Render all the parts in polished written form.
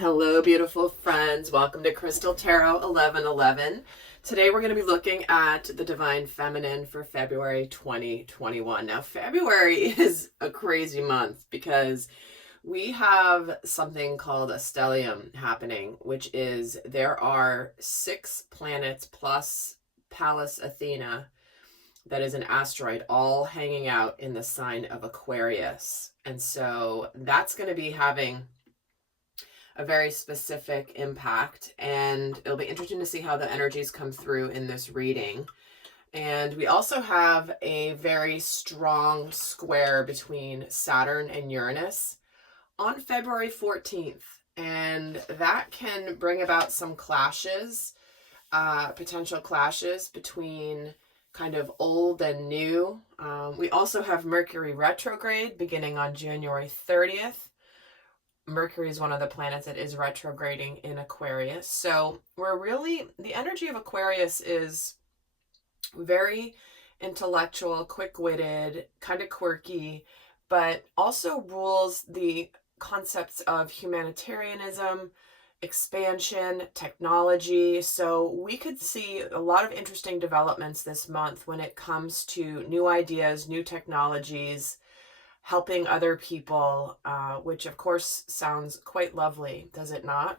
Hello, beautiful friends. Welcome to Crystal Tarot 1111. Today we're going to be looking at the Divine Feminine for February 2021. Now, February is a crazy month because we have something called a stellium happening, which is there are 6 planets plus Pallas Athena, that is an asteroid, all hanging out in the sign of Aquarius. And so that's going to be having a very specific impact, and it'll be interesting to see how the energies come through in this reading. And we also have a very strong square between Saturn and Uranus on February 14th, and that can bring about some clashes, potential clashes between kind of old and new. We also have Mercury retrograde beginning on January 30th. Mercury is one of the planets that is retrograding in Aquarius. So the energy of Aquarius is very intellectual, quick-witted, kind of quirky, but also rules the concepts of humanitarianism, expansion, technology. So we could see a lot of interesting developments this month when it comes to new ideas, new technologies, helping other people, which of course sounds quite lovely, does it not?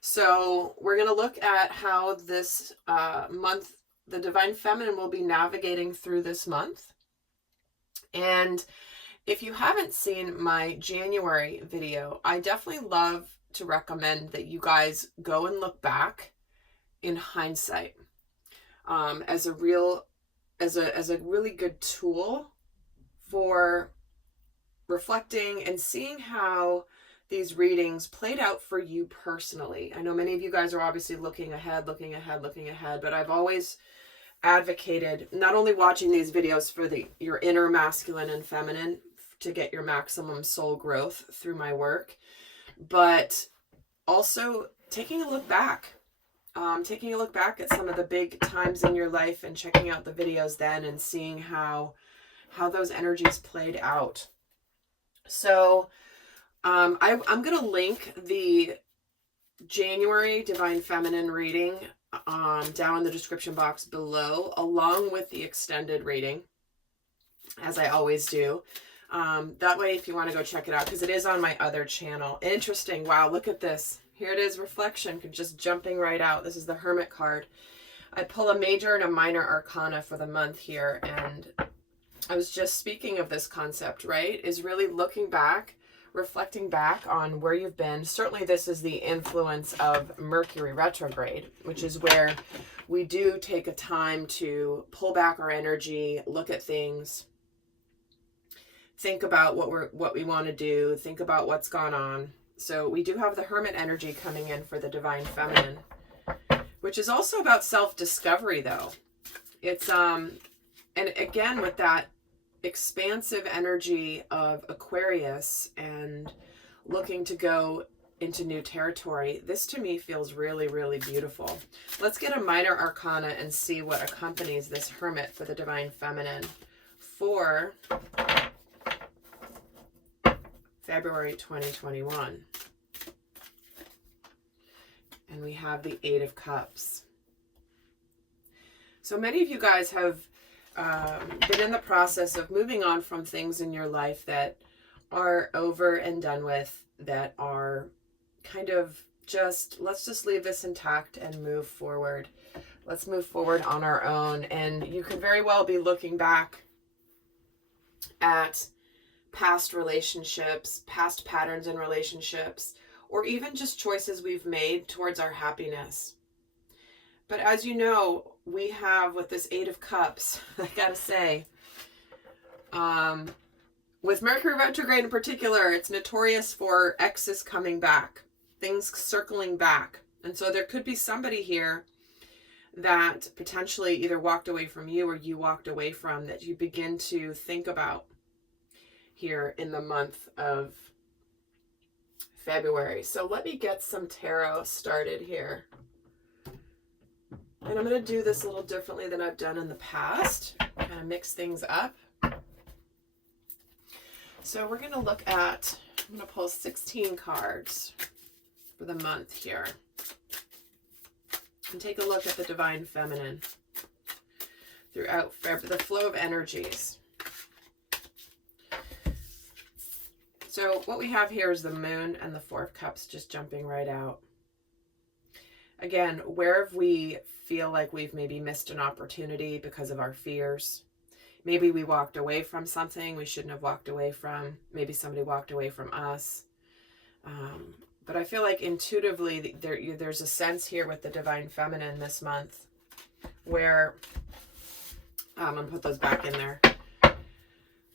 So we're going to look at how this month, the Divine Feminine, will be navigating through this month. And if you haven't seen my January video, I definitely love to recommend that you guys go and look back in hindsight as a really good tool for reflecting and seeing how these readings played out for you personally. I know many of you guys are obviously looking ahead, but I've always advocated not only watching these videos for your inner masculine and feminine to get your maximum soul growth through my work, but also taking a look back at some of the big times in your life and checking out the videos then and seeing how those energies played out. So I'm going to link the January Divine Feminine reading down in the description box below, along with the extended reading, as I always do. That way, if you want to go check it out, because it is on my other channel. Interesting. Wow, look at this. Here it is, reflection, just jumping right out. This is the Hermit card. I pull a major and a minor arcana for the month here, and I was just speaking of this concept, right? Is really looking back, reflecting back on where you've been. Certainly this is the influence of Mercury retrograde, which is where we do take a time to pull back our energy, look at things, think about what we want to do, think about what's gone on. So we do have the Hermit energy coming in for the Divine Feminine, which is also about self-discovery though. It's and again with that expansive energy of Aquarius and looking to go into new territory, this to me feels really, really beautiful. Let's get a minor arcana and see what accompanies this Hermit for the Divine Feminine for February 2021. And we have the 8 of Cups. So many of you guys have been in the process of moving on from things in your life that are over and done with, that are kind of let's just leave this intact and move forward. Let's move forward on our own. And you could very well be looking back at past relationships, past patterns in relationships, or even just choices we've made towards our happiness. But as you know, we have with this 8 of Cups, I gotta say, with Mercury retrograde in particular, it's notorious for exes coming back, things circling back. And so there could be somebody here that potentially either walked away from you or you walked away from, that you begin to think about here in the month of February. So let me get some tarot started here. And I'm going to do this a little differently than I've done in the past, kind of mix things up. So we're going to look at, I'm going to pull 16 cards. for the month here. And take a look at the Divine Feminine throughout the flow of energies. So what we have here is the Moon and the Four of Cups just jumping right out. Again, where we feel like we've maybe missed an opportunity because of our fears. Maybe we walked away from something we shouldn't have walked away from. Maybe somebody walked away from us. But I feel like intuitively there's a sense here with the Divine Feminine this month where, I'm going to put those back in there,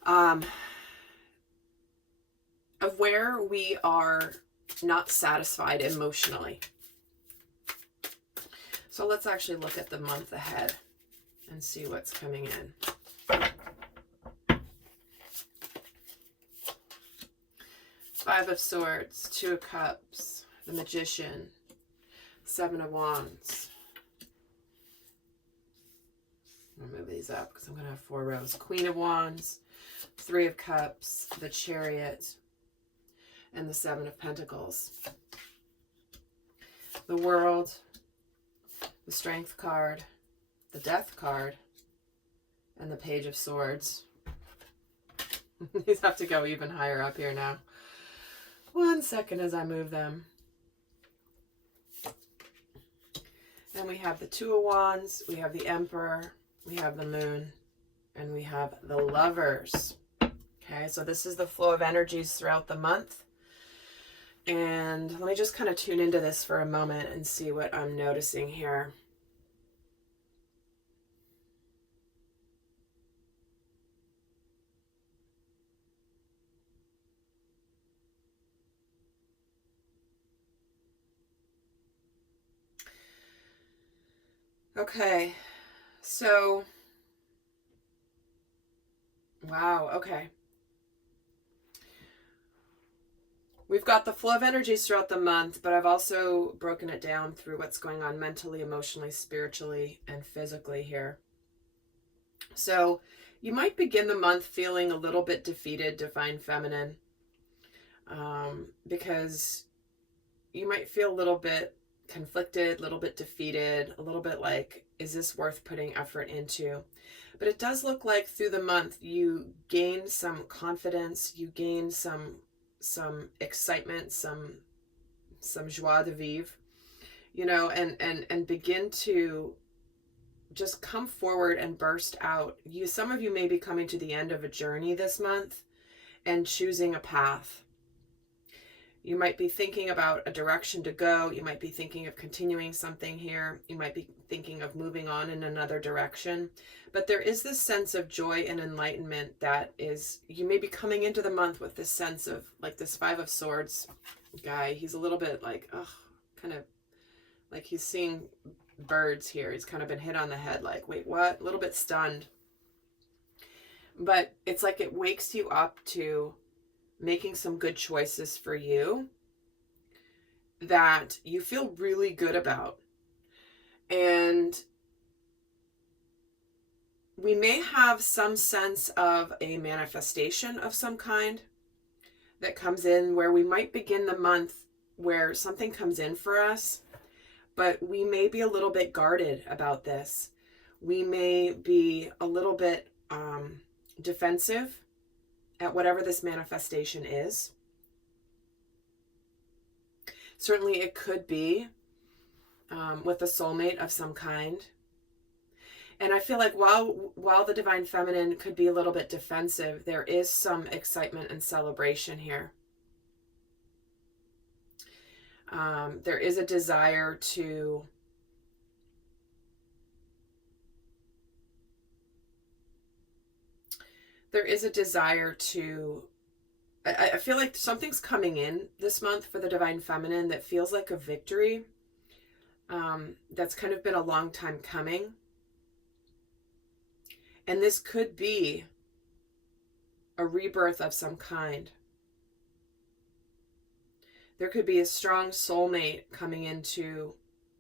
of where we are not satisfied emotionally. So let's actually look at the month ahead and see what's coming in. Five of Swords, Two of Cups, the Magician, Seven of Wands. I'm going to move these up because I'm going to have 4 rows. Queen of Wands, Three of Cups, the Chariot, and the Seven of Pentacles. The World, the Strength card, the Death card, and the Page of Swords. These have to go even higher up here now. 1 second as I move them. And we have the Two of Wands, we have the Emperor, we have the Moon, and we have the Lovers. Okay, so this is the flow of energies throughout the month. And let me just kind of tune into this for a moment and see what I'm noticing here. Okay, so, wow, okay. We've got the flow of energies throughout the month, but I've also broken it down through what's going on mentally, emotionally, spiritually, and physically here. So you might begin the month feeling a little bit defeated, Divine Feminine, because you might feel a little bit conflicted, a little bit defeated, a little bit like, is this worth putting effort into? But it does look like through the month you gain some confidence, you gain some excitement, some joie de vivre, you know, and begin to just come forward and burst out. Some of you may be coming to the end of a journey this month and choosing a path. You might be thinking about a direction to go. You might be thinking of continuing something here. You might be thinking of moving on in another direction. But there is this sense of joy and enlightenment that is, you may be coming into the month with this sense of, like this Five of Swords guy. He's a little bit like, kind of like he's seeing birds here. He's kind of been hit on the head like, wait, what? A little bit stunned. But it's like it wakes you up to making some good choices for you that you feel really good about. And we may have some sense of a manifestation of some kind that comes in where we might begin the month where something comes in for us, but we may be a little bit guarded about this. We may be a little bit defensive at whatever this manifestation is. Certainly it could be with a soulmate of some kind. And I feel like while the Divine Feminine could be a little bit defensive, there is some excitement and celebration here. There is a desire to I feel like something's coming in this month for the Divine Feminine that feels like a victory. That's kind of been a long time coming. And this could be a rebirth of some kind. There could be a strong soulmate coming into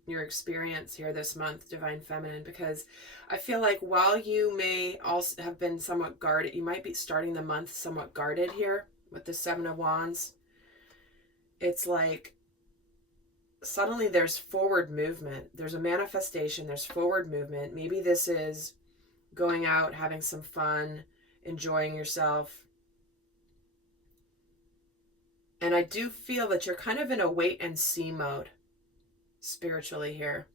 your experience here this month, Divine Feminine, because I feel like while you may also have been somewhat guarded, you might be starting the month somewhat guarded here with the Seven of Wands. It's like suddenly there's forward movement. There's a manifestation, there's forward movement. Maybe this is going out, having some fun, enjoying yourself. And I do feel that you're kind of in a wait and see mode spiritually here,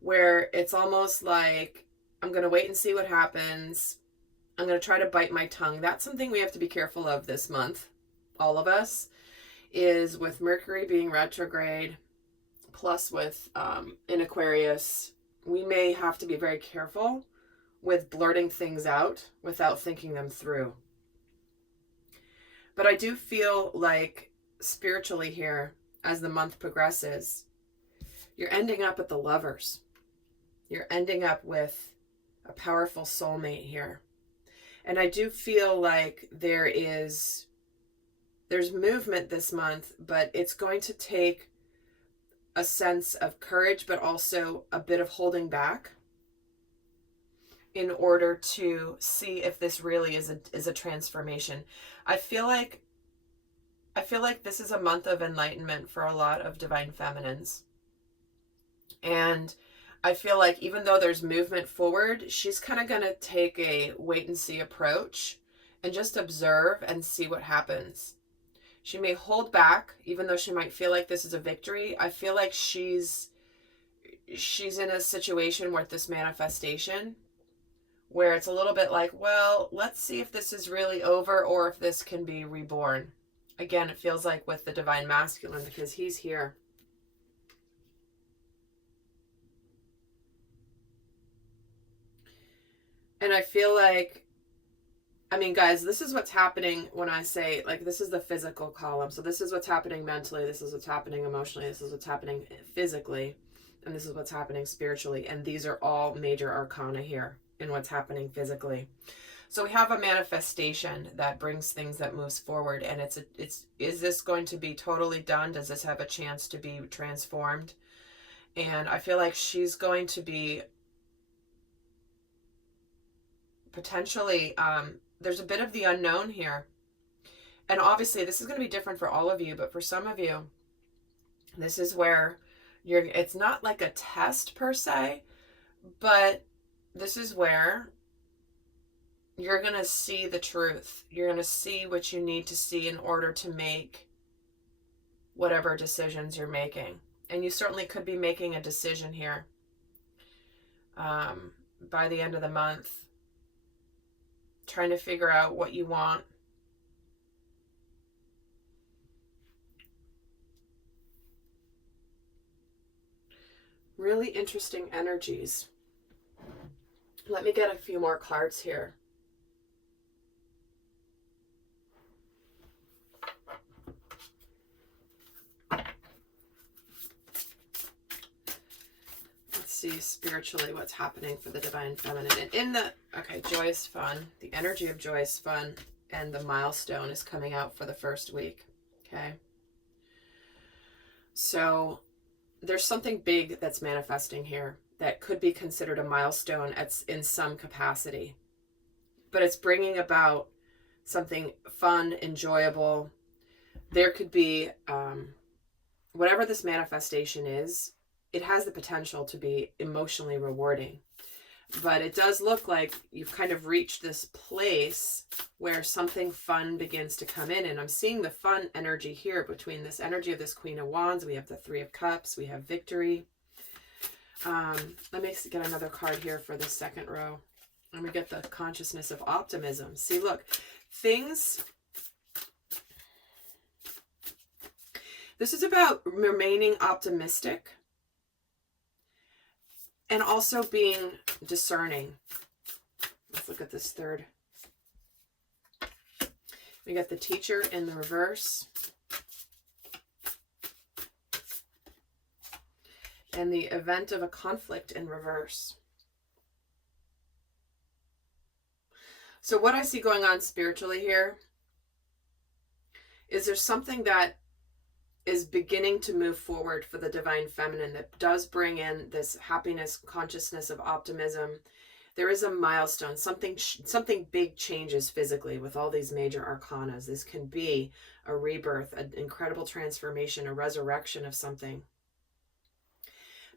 where it's almost like, I'm going to wait and see what happens. I'm going to try to bite my tongue. That's something we have to be careful of this month, all of us, is with Mercury being retrograde, plus with in Aquarius, we may have to be very careful with blurting things out without thinking them through. But I do feel like spiritually here, as the month progresses, you're ending up at the Lovers. You're ending up with a powerful soulmate here. And I do feel like there's movement this month, but it's going to take a sense of courage, but also a bit of holding back in order to see if this really is a transformation. I feel like this is a month of enlightenment for a lot of divine feminines. And I feel like even though there's movement forward, she's kind of going to take a wait and see approach and just observe and see what happens. She may hold back, even though she might feel like this is a victory. I feel like she's in a situation with this manifestation where it's a little bit like, well, let's see if this is really over or if this can be reborn. Again, it feels like with the divine masculine, because he's here. And I feel like, I mean, guys, this is what's happening when I say, like, this is the physical column. So this is what's happening mentally. This is what's happening emotionally. This is what's happening physically. And this is what's happening spiritually. And these are all major arcana here in what's happening physically. So we have a manifestation that brings things, that moves forward. And is this going to be totally done? Does this have a chance to be transformed? And I feel like she's going to be potentially, there's a bit of the unknown here. And obviously this is going to be different for all of you, but for some of you, this is where it's not like a test per se, but this is where you're going to see the truth. You're going to see what you need to see in order to make whatever decisions you're making. And you certainly could be making a decision here by the end of the month, trying to figure out what you want. Really interesting energies. Let me get a few more cards here. Let's see spiritually what's happening for the divine feminine. And in the, okay, joyous fun, the energy of joyous fun and the milestone is coming out for the first week. Okay. So there's something big that's manifesting here that could be considered a milestone in some capacity, but it's bringing about something fun, enjoyable. There could be, whatever this manifestation is, it has the potential to be emotionally rewarding, but it does look like you've kind of reached this place where something fun begins to come in. And I'm seeing the fun energy here between this energy of this Queen of Wands. We have the Three of Cups. We have victory. Let me get another card here for the second row. And we get the consciousness of optimism. See, look, things. This is about remaining optimistic and also being discerning. Let's look at this third. We got the Teacher in the reverse. And the Event of a Conflict in reverse. So what I see going on spiritually here is there's something that is beginning to move forward for the divine feminine that does bring in this happiness, consciousness of optimism. There is a milestone, something big changes physically with all these major arcanas. This can be a rebirth, an incredible transformation, a resurrection of something.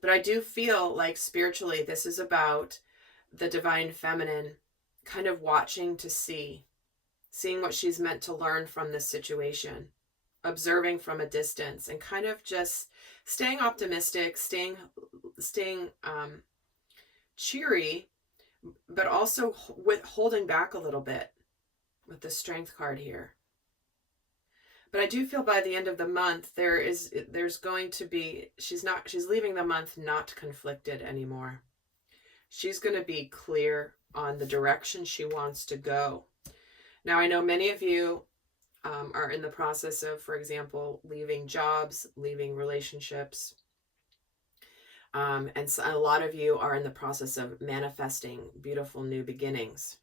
But I do feel like spiritually, this is about the divine feminine kind of watching to seeing what she's meant to learn from this situation, observing from a distance, and kind of just staying optimistic, staying cheery, but also with holding back a little bit with the Strength card here. But I do feel by the end of the month, there's going to be, she's leaving the month not conflicted anymore. She's going to be clear on the direction she wants to go. Now, I know many of you are in the process of, for example, leaving jobs, leaving relationships. And so a lot of you are in the process of manifesting beautiful new beginnings.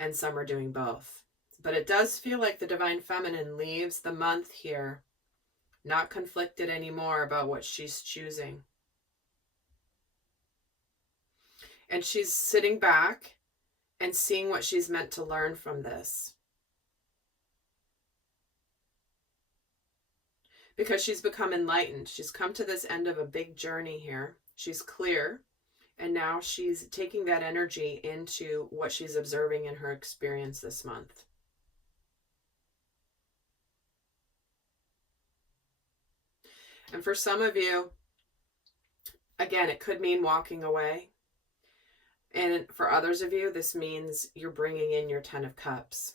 And some are doing both. But it does feel like the divine feminine leaves the month here not conflicted anymore about what she's choosing. And she's sitting back and seeing what she's meant to learn from this. Because she's become enlightened. She's come to this end of a big journey here. She's clear. And now she's taking that energy into what she's observing in her experience this month. And for some of you, again, it could mean walking away. And for others of you, this means you're bringing in your 10 of Cups.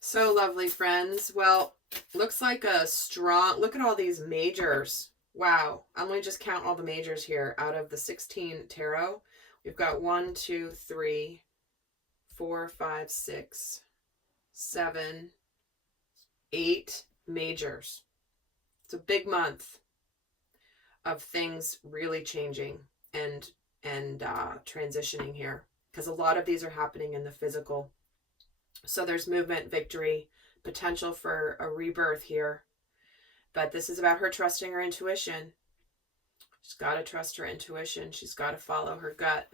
So lovely, friends. Well, looks like a strong, look at all these majors. Wow. I'm going to just count all the majors here. Out of the 16 tarot, we've got 1, 2, 3, 4, 5, 6, 7, 8 majors. It's a big month of things really changing and transitioning here, because a lot of these are happening in the physical. So there's movement, victory, potential for a rebirth here. But this is about her trusting her intuition. She's got to trust her intuition. She's got to follow her gut.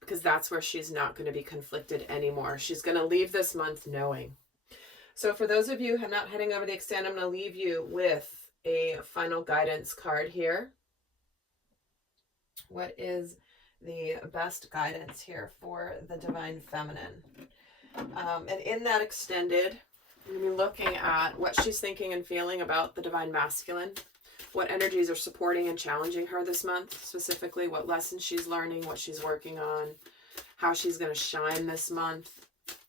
Because that's where she's not going to be conflicted anymore. She's going to leave this month knowing. So for those of you who are not heading over the extend, I'm going to leave you with a final guidance card here. What is the best guidance here for the divine feminine? And in that extended, we're going to be looking at what she's thinking and feeling about the divine masculine, what energies are supporting and challenging her this month, specifically what lessons she's learning, what she's working on, how she's going to shine this month,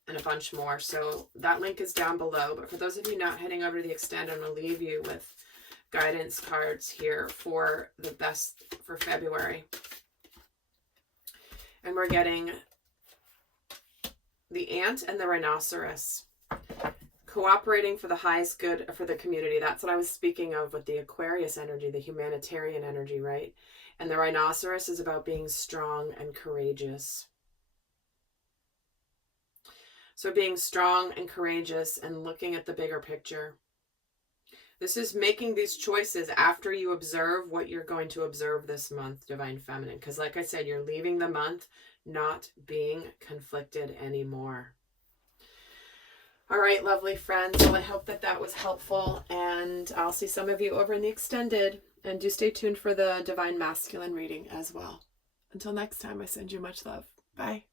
and a bunch more. So that link is down below. But for those of you not heading over to the extend, I'm going to leave you with guidance cards here for the best for February. And we're getting the ant and the rhinoceros. Cooperating for the highest good for the community. That's what I was speaking of with the Aquarius energy, the humanitarian energy, right? And the rhinoceros is about being strong and courageous. So being strong and courageous and looking at the bigger picture. This is making these choices after you observe what you're going to observe this month, divine feminine. Because like I said, you're leaving the month not being conflicted anymore. All right, lovely friends. Well, I hope that that was helpful, and I'll see some of you over in the extended, and do stay tuned for the divine masculine reading as well. Until next time, I send you much love. Bye.